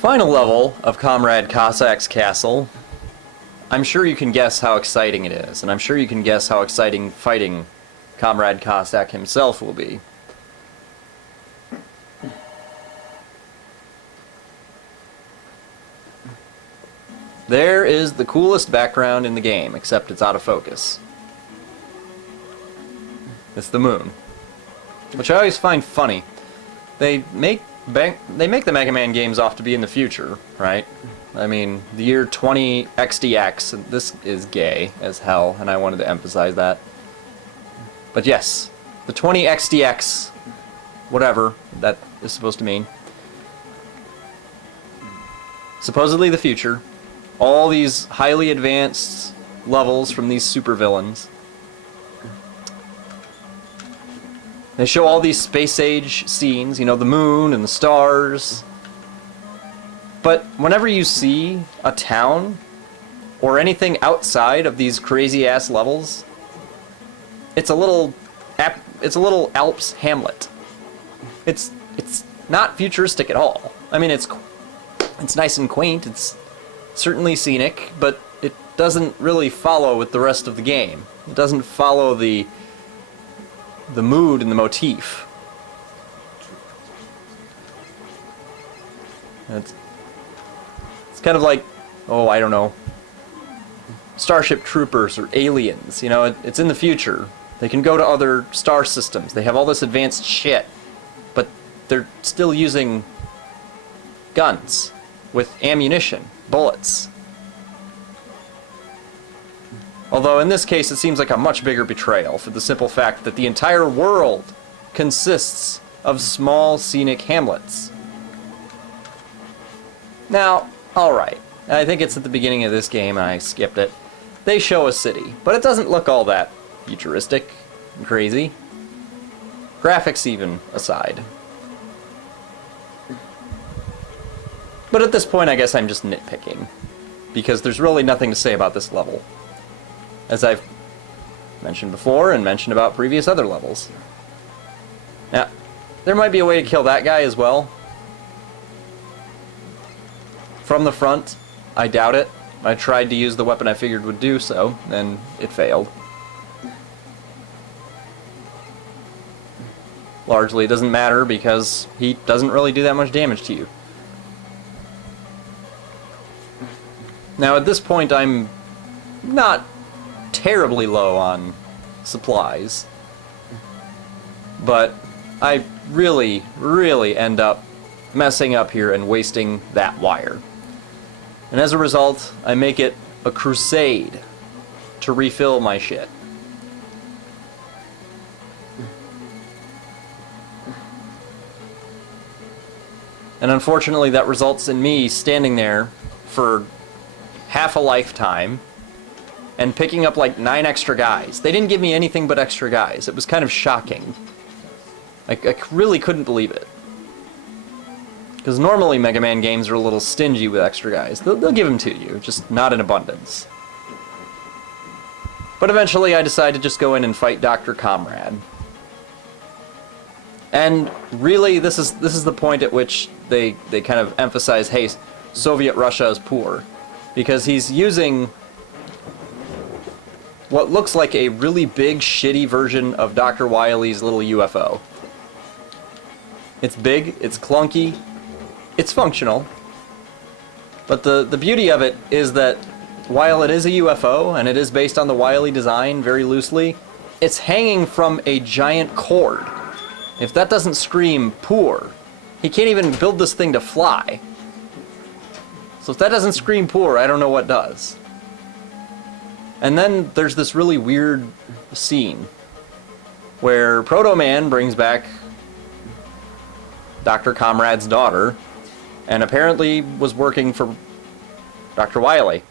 Final level of Comrade Cossack's castle. I'm sure you can guess how exciting it is, and I'm sure you can guess how exciting fighting Comrade Cossack himself will be. There is the coolest background in the game, except it's out of focus. It's the moon, which I always find funny. They make the Mega Man games off to be in the future, right? I mean, the year 20XDX, and this is gay as hell, and I wanted to emphasize that. But yes, the 20XDX, whatever that is supposed to mean. Supposedly the future. All these highly advanced levels from these supervillains. They show all these space age scenes, you know, the moon and the stars. But whenever you see a town or anything outside of these crazy ass levels, it's a little Alps Hamlet. It's not futuristic at all. I mean, it's nice and quaint. It's certainly scenic, but it doesn't really follow with the rest of the game. It doesn't follow the mood and the motif. It's kind of like, oh, I don't know, Starship Troopers or Aliens. You know, it's in the future. They can go to other star systems. They have all this advanced shit, but they're still using guns with ammunition, bullets. Although in this case it seems like a much bigger betrayal for the simple fact that the entire world consists of small scenic hamlets. Now, alright, I think it's at the beginning of this game and I skipped it. They show a city, but it doesn't look all that futuristic and crazy. Graphics even aside. But at this point I guess I'm just nitpicking, because there's really nothing to say about this level, as I've mentioned before and mentioned about previous other levels. Now, there might be a way to kill that guy as well. From the front, I doubt it. I tried to use the weapon I figured would do so, and it failed. Largely it doesn't matter because he doesn't really do that much damage to you. Now at this point I'm not terribly low on supplies, but I really end up messing up here and wasting that wire. And as a result, I make it a crusade to refill my shit. And unfortunately that results in me standing there for half a lifetime and picking up like 9 extra guys. They didn't give me anything but extra guys. It was kind of shocking. I really couldn't believe it. Because normally Mega Man games are a little stingy with extra guys. They'll give them to you, just not in abundance. But eventually I decided to just go in and fight Dr. Comrade. And really, this is the point at which they kind of emphasize, hey, Soviet Russia is poor. Because he's using what looks like a really big, shitty version of Dr. Wily's little UFO. It's big, it's clunky, it's functional. But the beauty of it is that while it is a UFO, and it is based on the Wily design very loosely, it's hanging from a giant cord. If that doesn't scream poor, he can't even build this thing to fly. So if that doesn't scream poor, I don't know what does. And then there's this really weird scene where Proto Man brings back Dr. Comrade's daughter, and apparently was working for Dr. Wily.